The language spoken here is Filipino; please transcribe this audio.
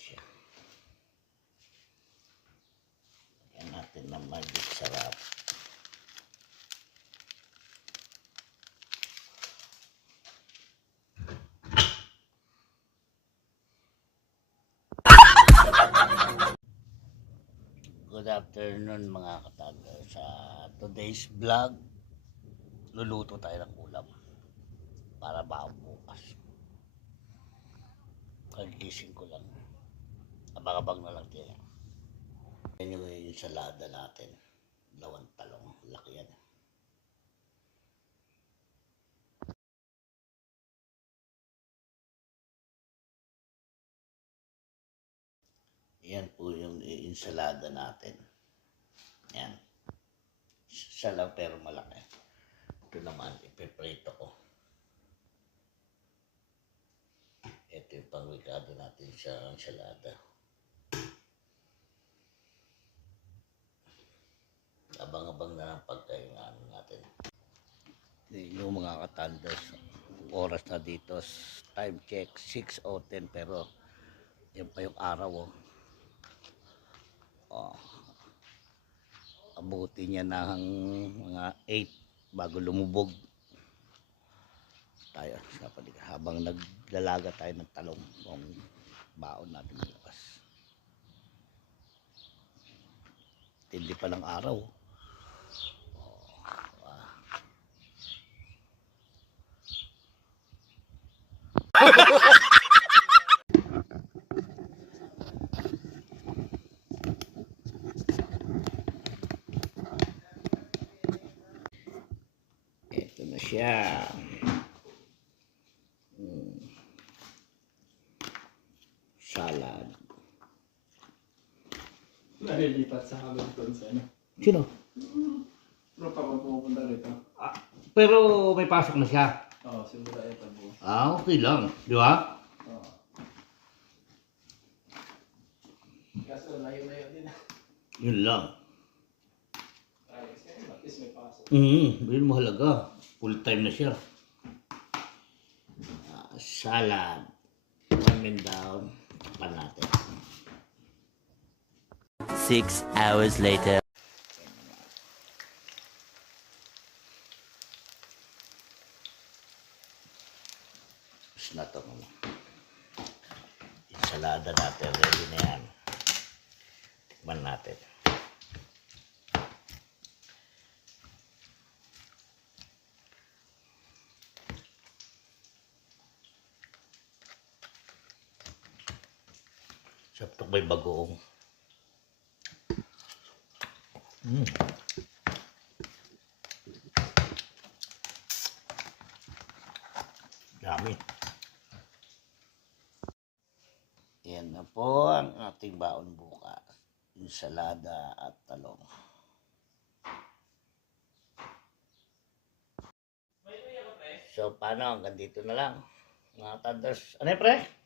siya. Lagyan natin ng magic sarap. Good afternoon mga katanda. Sa today's vlog, luluto tayo ng ulam para baon bukas. Kagising ko lang. Abang-abang na lang tayo. Yan yung salada natin. Dalawang talong. Laki yan. Yan po yung ensalada natin. Yan. Isa lang pero malaki. Ito naman, ipiprito ko. Ito yung pangwikado natin sa ensalada. Abang-abang na lang pagkain natin. Yung mga katandas, oras na dito, time check, 6:10 pero yan pa yung araw. Abuti niya ng mga 8 bago lumubog tayo sa paligid habang naglalaga tayo ng talong kung baon natin bukas. Tindi pa ng araw. Ito na siya. Salad. Nalilipat sa amin doon sa ano. Sino? Pero pa pupunta rito. Pero may pasok na siya. Oo, simula ito po. Okay lang. Di ba? Oo. Kaso layo-layo din. Yun lang. Ayos kasi at least may pasok. Yun mahalaga. Full time na siya. Salad. Ramen down. Tapan natin. 6 hours later. Tapos na ito. Ensalada natin. Ready na yan. Tikman natin. Saptok may bagoong. Dami. Yan na po ang ating baon bukas. Ensalada at talong. So paano? Hanggang dito na lang. Mga tanders. Ano pre?